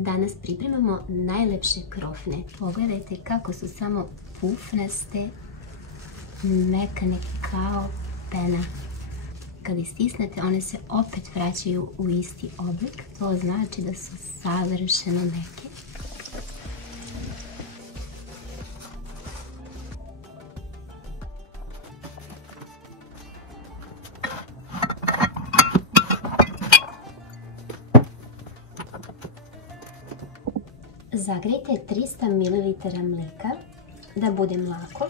Danas pripremamo najlepše krofne. Pogledajte kako su samo pufnaste, mekane kao pena. Kad istisnete, one se opet vraćaju u isti oblik. To znači da su savršeno meke. Zagrejte 300 ml mlijeka da bude mlako.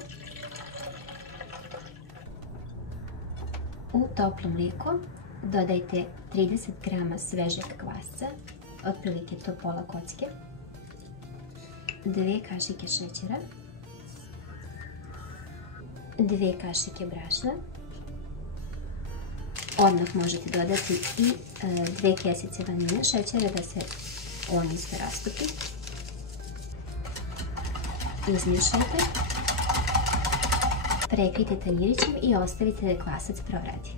U toplo mlijeko dodajte 30 g svežeg kvasca, otprilike to pola kocke, 2 kašike šećera, 2 kašike brašna. Odmah možete dodati i 2 kesice vanilje šećera da se on isto rastopi. Izmiješajte, prekrijte tanjirićem i ostavite da kvasac proradi.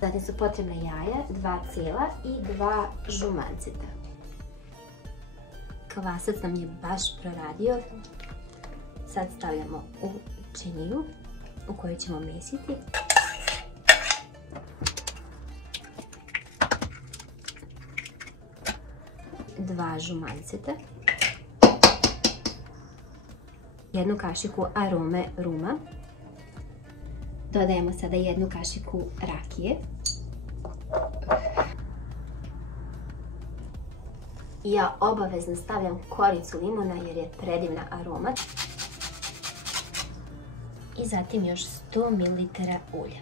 Zatim su potrebna jaja, 2 cijela i 2 žumanceta. Kvasac nam je baš proradio. Sad stavljamo u činiju u koju ćemo mesiti. Dva žumanceta. 1 kašiku arome ruma. Dodajemo sada 1 kašiku rakije. Ja obavezno stavljam koricu limuna jer je predivna aroma. I zatim još 100 ml ulja.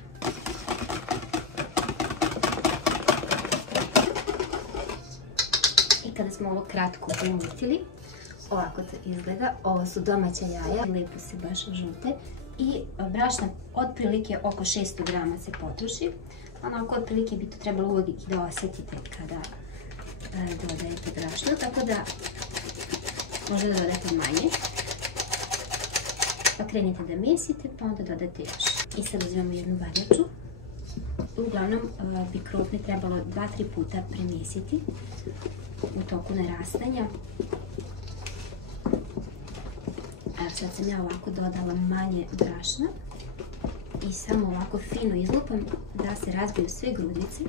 I kada smo ovo kratko umutili, ovako to izgleda. Ovo su domaća jaja, lijepo se baš žute. I brašna otprilike oko 600 g se potroši. Onako otprilike bi to trebalo uvijek da osjetite kada dodajete brašno, tako da možete da dodate manje. Pa krenite da mesite, pa onda dodate još. I sad uzimamo jednu varjaču. Uglavnom bi krofne trebalo 2-3 puta premesiti u toku narastanja. Evo sad sam ja ovako dodala manje brašna i samo ovako fino izlupam da se razbiju sve grudice.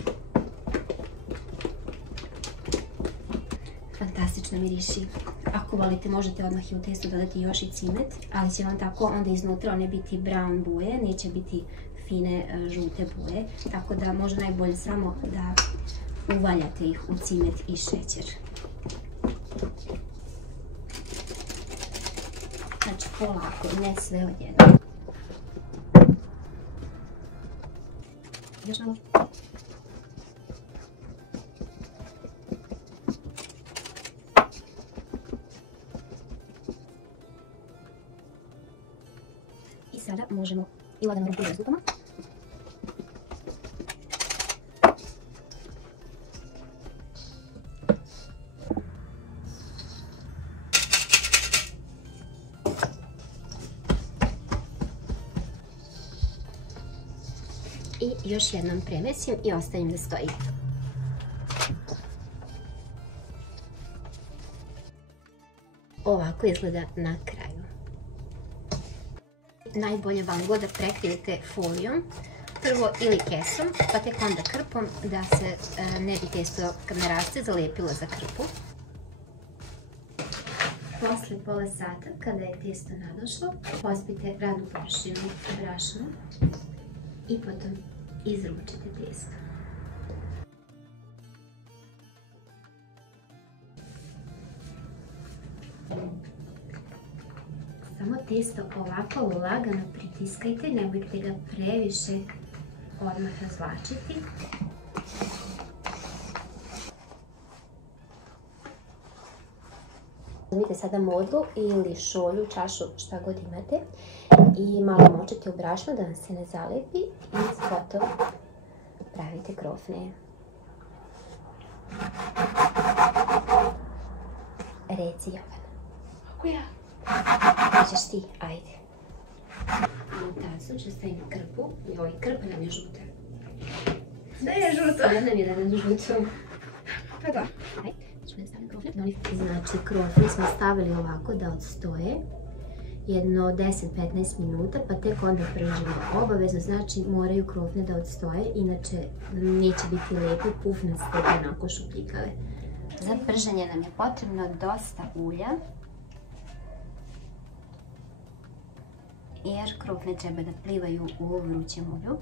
Fantastično miriši. Ako volite možete odmah i u testu dodati još i cimet, ali će vam tako onda iznutra one biti brown boje, neće biti fine žute boje, tako da može najbolje samo da uvaljate ih u cimet i šećer. Znači polako, ne sve odjednom. Još malo. I sada možemo i lagano da razlupamo. I još jednom premesim i ostavim da stoji. Ovako izgleda na kraju. Najbolje vam god da prekrijete folijom, prvo ili kesom, pa tek onda krpom, da se ne bi testo kad naraste zalijepilo za krpu. Posle pola sata, kada je testo nadošlo, pospite radnu površinu brašnom i potom izručite testo. Samo testo ovako lagano pritiskajte, nemojte ga previše odmah razvlačiti. Uzmite sada modlu ili šolju, čašu, šta god imate i malo močite u brašno da vam se ne zalepi i gotovo pravite krofne. Reci, Jovana. Kako ja? Hoćeš ti? Ajde. U tacu ću staviti krpu. Joj, krpa nam je žuta. Da je žuto. Sve nam je da nam je žuto. Pa da. Ajde, ćemo da stavim krofne. Znači krofne smo stavili ovako da odstoje jedno 10-15 minuta, pa tek onda pržimo. Obavezno znači moraju krofne da odstoje, inače neće biti lepe, pufnaste i onako šupljikave. Za prženje nam je potrebno dosta ulja, jer krofne treba da plivaju u vrućem ulju.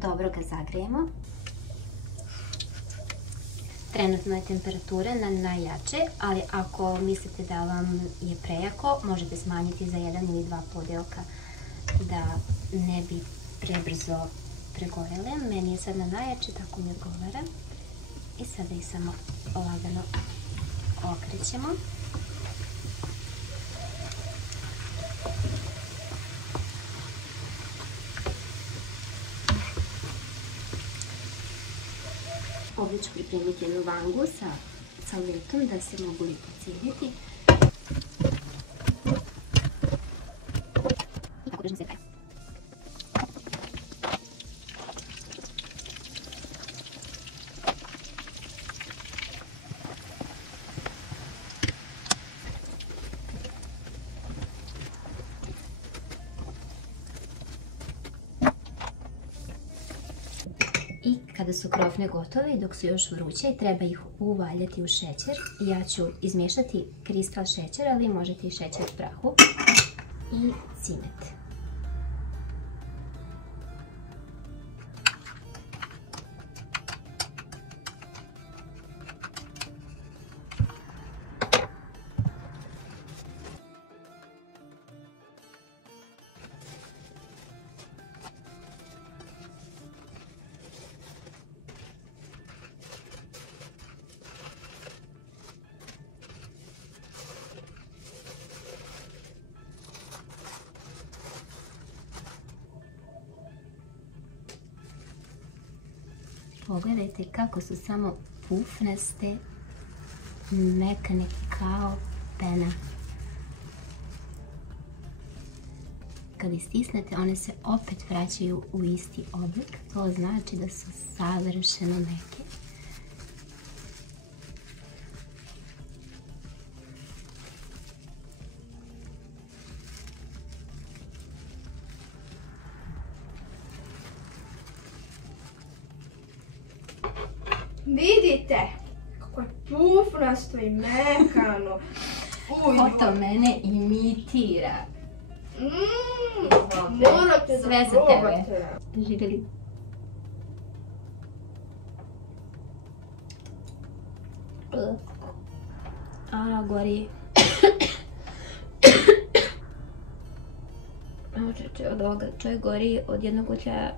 Dobro ga zagrijemo. Trenutno je temperatura na najjače, ali ako mislite da vam je prejako, možete smanjiti za 1 ili 2 podelka da ne bi prebrzo pregorele. Meni je sad na najjače, tako mi odgovara. I sada ih samo lagano okrećemo. Ovdje ću pripremiti jednu vangu sa letom da se mogu lipo cijediti. I tako držim se kraj. I kada su krofne gotove, dok su još vruće, treba ih uvaljati u šećer. Ja ću izmiješati kristal šećera, ali možete i šećer u prahu i cimet. Pogledajte kako su samo pufnaste, mekane kao pena. Kad istisnete, one se opet vraćaju u isti oblik. To znači da su savršeno meke. Vidite kako je pufnasto i mekano. Ko to mene imitira? Morate sve da za tebe. probate. Živjeli. A, gori. Od ovoga čovjek gori od jednog uglja.